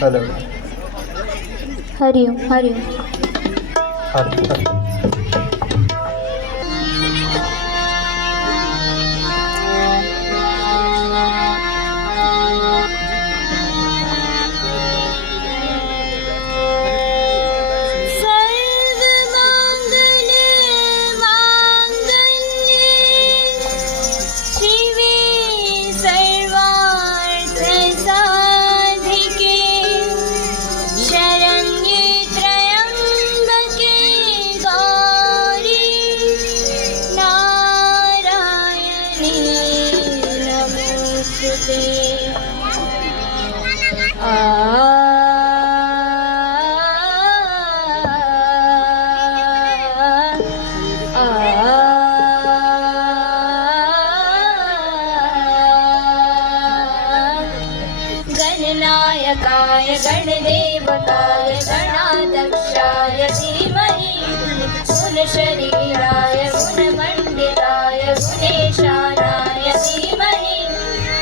Hello Hariom Hariom. Hari गणनायकाय गणदेवताय गणाध्यक्षाय धीमहि गुणशरीराय गुणमण्डिताय गुणेशानाय धीमहि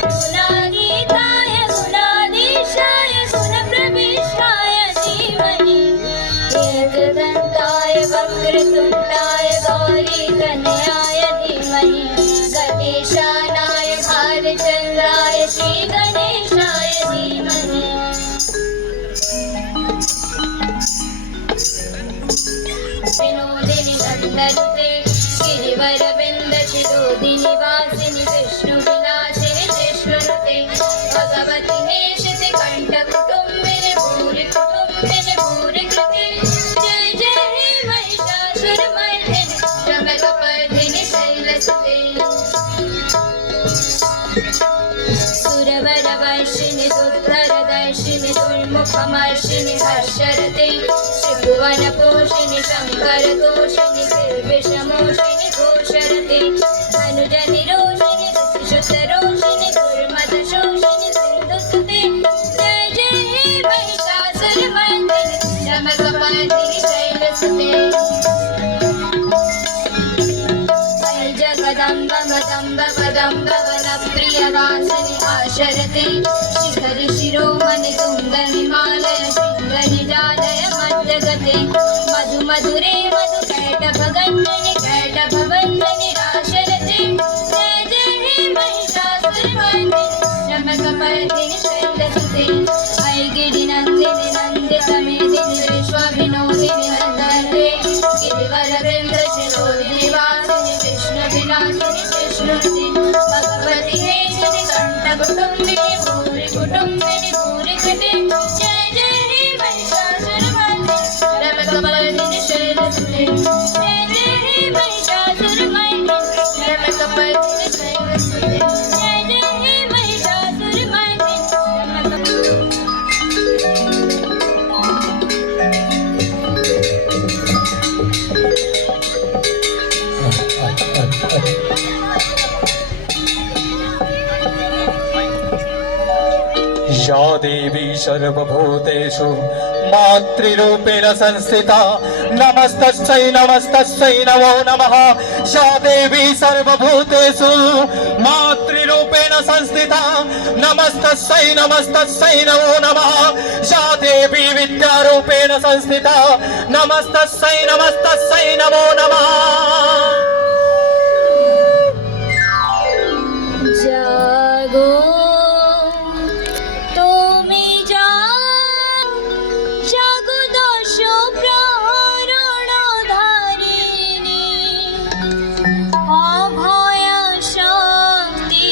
गुणातीताय गुणाधीशाय गुणप्रविष्टाय धीमहि एकदन्ताय वक्रतुण्डाय गौरीकन्याय धीमहि गणेशानाय भालचन्द्राय श्रीगणेशाय धीमहि विनोदिनि नन्दनुते गिरिवरविन्दशिरोदिनि वासिनि विष्णुविलासिनि जिष्णुनुते भगवति नेशति कण्ठकुटुम्बिनि भूरि कुटुम्बिनि भूरि कृते जय जय हे महिषासुरमर्दिनि शमकपर्दिनि शैलसुते सुरवरवर्षिणि दुर्धरदर्शिनि दुर्मुखमर्षिणि हर्षरते त्रिभुवनपोषिणि शङ्करतोषिणि निर्विषमोषिणि घोषरते अनुजनिरोषिणि ऋषिशुतरोषिणि दुर्मदशोषिणि सिन्धुसुते जय जय हे महिषासुरमर्दिनि शमकपर्दिनि शैलसुते जगदम्ब मदम्ब वदम्ब वनप्रियवासिनि आशरते शिखरि शिरोमणि तुङ्गनिमालय शृङ्गनिजालय मज्जगते मधु मधुरे मधु कैटभगन्धनि कैटभवन्धनि राशरते जय जय हे महिषासुरमर्दिनि शमकपर्दिनि शैलसुते ऐगिरिनन्दिनि नन्दितमेदिनि विश्वविनोदिनि नन्दनते गिरिवरवृन्दशिरोदिनि वासिनि विष्णुविलासिनि विष्णुनुते भगवति हेशति कण्ठकुटुम्बिनि भूरि कुटुम्बिनि भूरि कृते जय जय हे महिषासुरमर्दिनि शमकपर्दिनि शैलसुते जय जय हे महिषासुरमर्दिनि शमकपर्दिनि शैलसुते जय जय हे महिषासुरमर्दिनि या देवी सर्वभूतेषु मातृरूपेण संस्थिता नमस्तस्यै नमस्तस्यै नमो नमः। या देवी सर्वभूतेषु मातृरूपेण संस्थिता नमस्तस्यै नमस्तस्यै नमो नमः। या देवी विद्यारूपेण संस्थिता नमस्तस्यै नमस्तस्यै नमो नमः। जागो তুমি জাগো দশ প্রহরণ ধারিণী অভয়া শক্তি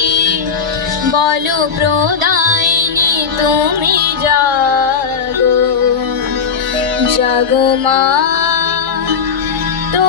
বল প্রদায়িনী তুমি জাগো জাগো মা তো